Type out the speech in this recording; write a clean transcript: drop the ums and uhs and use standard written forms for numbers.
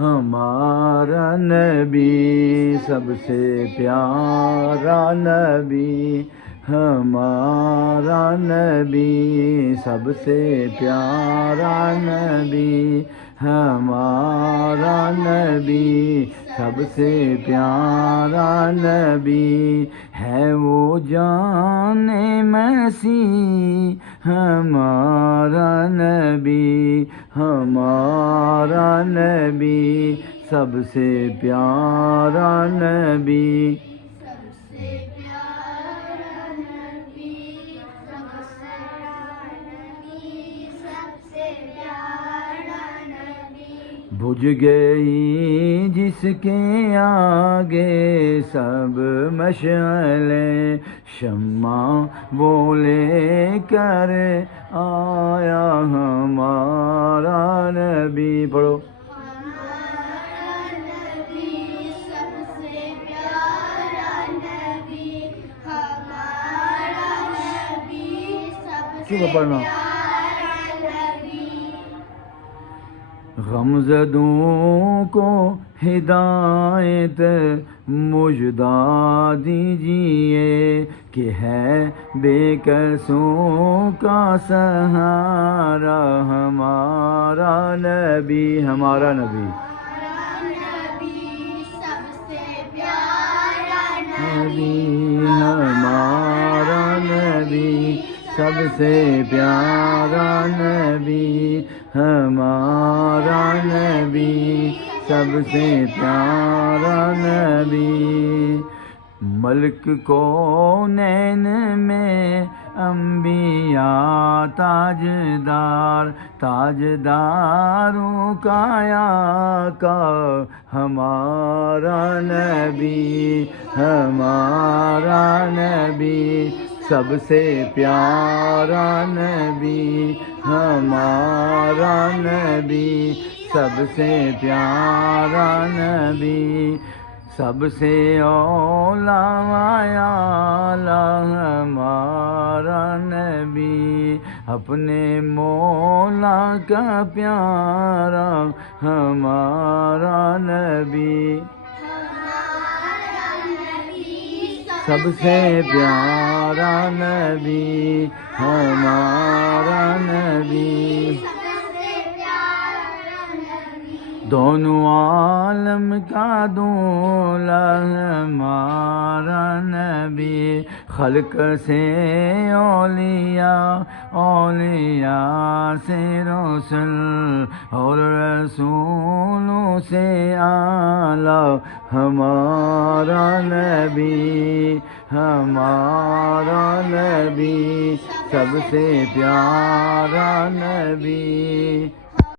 ہمارا نبی سب سے پیارا نبی، ہمارا نبی سب سے پیارا نبی، ہمارا نبی سب سے پیارا نبی ہے وہ جان مسیح، ہمارا نبی، ہمارا نبی سب سے پیارا نبی، سب سے پیارا نبی، سب سے پیارا نبی، سب سے پیارا نبی۔ بجھ گئی جس کے آگے سب مشعلیں، شمع وہ لے کر آیا ہمارا نبی۔ پڑھو۔ ہمارا نبی سب سے پیارا نبی، ہمارا نبی سب سے چلو پڑھنا۔ پیارا نبی۔ غمزدوں کو ہدایت مژدہ دیجیے کہ ہے بے کسوں کا سہارا ہمارا نبی، ہمارا نبی، ہمارا نبی سب سے پیارا نبی ہمارا نبی سب سے پیارا نبی، ہمارا نبی سب سے پیارا نبی۔ ملک کونین میں انبیاء تاجدار، تاجداروں کا آقا ہمارا نبی، ہمارا نبی سب سے پیارا نبی، ہمارا نبی سب سے پیارا نبی، سب سے اولا اعلیٰ ہمارا نبی، اپنے مولا کا پیارا ہمارا نبی، ہمارا نبی سب سے پیارا نبی، ہمارا نبی، سب سے پیارا نبی۔ دونوں عالم کا دولا ہمارا نبی، خلق سے اولیاء، اولیاء سے رسل اور رسولوں سے اعلیٰ ہمارا نبی، ہمارا نبی سب سے پیارا نبی۔